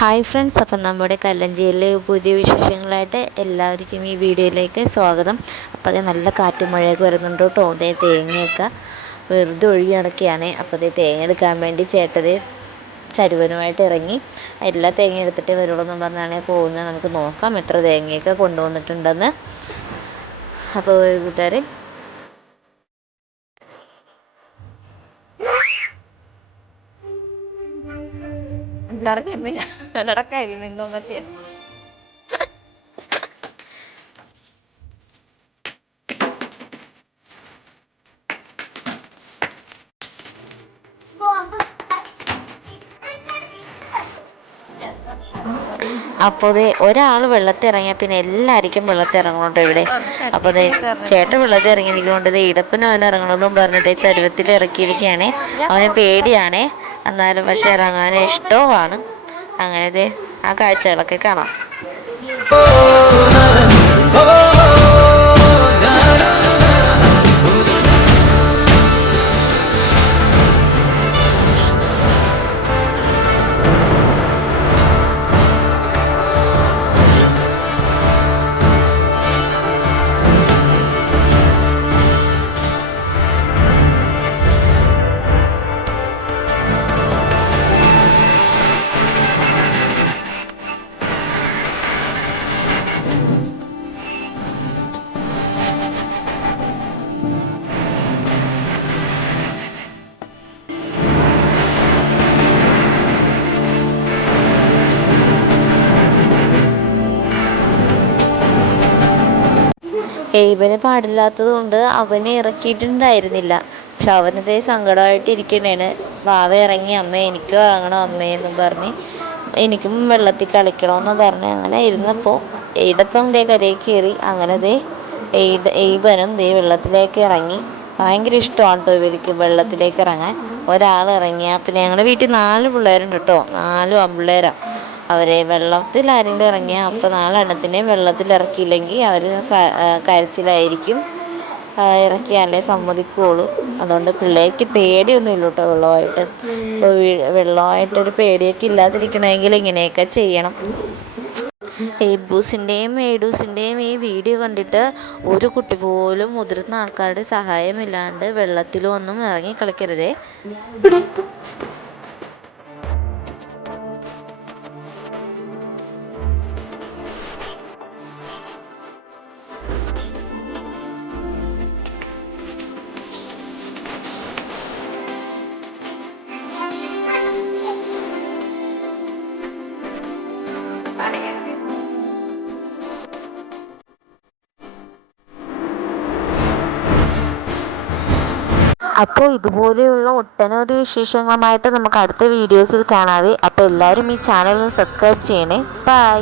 Hi friends, അപ്പം നമ്മുടെ കല്ലഞ്ചിയിലെ പുതിയ വിശേഷങ്ങളായിട്ട് എല്ലാവർക്കും ഈ വീഡിയോയിലേക്ക് സ്വാഗതം. അപ്പോൾ അതേ നല്ല കാറ്റും മഴയൊക്കെ വരുന്നുണ്ട് കേട്ടോ. അതേ തേങ്ങയൊക്കെ വെറുതെ ഒഴുകി നടക്കുകയാണ്. അപ്പോൾ അതേ തേങ്ങ എടുക്കാൻ വേണ്ടി ചേട്ടത് ചരുവനുമായിട്ട് ഇറങ്ങി. എല്ലാ തേങ്ങ എടുത്തിട്ടേ വരുള്ളൂ എന്ന് പറഞ്ഞാണ് പോകുന്നത്. നമുക്ക് നോക്കാം എത്ര തേങ്ങയൊക്കെ കൊണ്ടുവന്നിട്ടുണ്ടെന്ന്. അപ്പോൾ കൂട്ടുകാരെ, അപ്പോൾ ഒരാൾ വെള്ളത്തിൽ ഇറങ്ങിയാൽ പിന്നെ എല്ലാവർക്കും വെള്ളത്തിൽ ഇറങ്ങണോട്ടോ ഇവിടെ. അപ്പോൾ ചേട്ടൻ വെള്ളത്തിൽ ഇറങ്ങിയിരിക്കുന്നുണ്ട്. ഇടപ്പനും അവൻ ഇറങ്ങണമെന്നും പറഞ്ഞിട്ട് ചരുവത്തിൽ ഇറക്കിയിരിക്കുകയാണ്. അവന് പേടിയാണ്, എന്നാലും പക്ഷെ ഇറങ്ങാൻ ഇഷ്ടവുമാണ്. അങ്ങനെ ആ കാഴ്ചകളൊക്കെ കാണാം. ഇവന് പാടില്ലാത്തത് കൊണ്ട് അവനെ ഇറക്കിയിട്ടുണ്ടായിരുന്നില്ല. പക്ഷെ അവനതേ സങ്കടമായിട്ട് ഇരിക്കണേണ്. വാവ ഇറങ്ങി, അമ്മേ എനിക്ക് ഇറങ്ങണം അമ്മേ എന്നും പറഞ്ഞ്, എനിക്കും വെള്ളത്തിൽ കളിക്കണമെന്ന് പറഞ്ഞ് അങ്ങനെ ഇരുന്നപ്പോൾ എയ്ഡപ്പം കരയിൽ കയറി. അങ്ങനെ എയ്ബനും വെള്ളത്തിലേക്ക് ഇറങ്ങി. ഭയങ്കര ഇഷ്ടമാണ് കേട്ടോ ഇവർക്ക് വെള്ളത്തിലേക്ക് ഇറങ്ങാൻ. ഒരാൾ ഇറങ്ങിയാൽ പിന്നെ ഞങ്ങളുടെ വീട്ടിൽ 4 പിള്ളേരുണ്ട് കേട്ടോ. 4 ആൺപിള്ളേരാണ്. അവരെ വെള്ളത്തിൽ ആരെങ്കിലും ഇറങ്ങിയാൽ അപ്പോൾ 4 എണ്ണത്തിനെയും വെള്ളത്തിൽ ഇറക്കിയില്ലെങ്കിൽ അവർ കരച്ചിലായിരിക്കും. ഇറക്കിയാലേ സമ്മതിക്കുകയുള്ളൂ. അതുകൊണ്ട് പിള്ളേർക്ക് പേടിയൊന്നും ഇല്ല കേട്ടോ വെള്ളമായിട്ട്. ഇപ്പോൾ വെള്ളമായിട്ടൊരു പേടിയൊക്കെ ഇല്ലാതിരിക്കണമെങ്കിൽ ഇങ്ങനെയൊക്കെ ചെയ്യണം. എയ്ബൂസിൻ്റെയും എയ്ഡൂസിൻ്റെയും ഈ വീഡിയോ കണ്ടിട്ട് ഒരു കുട്ടി പോലും മുതിർന്ന ആൾക്കാരുടെ സഹായമില്ലാണ്ട് വെള്ളത്തിലും ഒന്നും ഇറങ്ങി കളിക്കരുതേ. അപ്പോൾ ഇതുപോലെയുള്ള ഒട്ടനവധി വിശേഷങ്ങളുമായിട്ട് നമുക്ക് അടുത്ത വീഡിയോസിൽ കാണാവേ. അപ്പോൾ എല്ലാവരും ഈ ചാനൽ സബ്സ്ക്രൈബ് ചെയ്യണേ. ബൈ.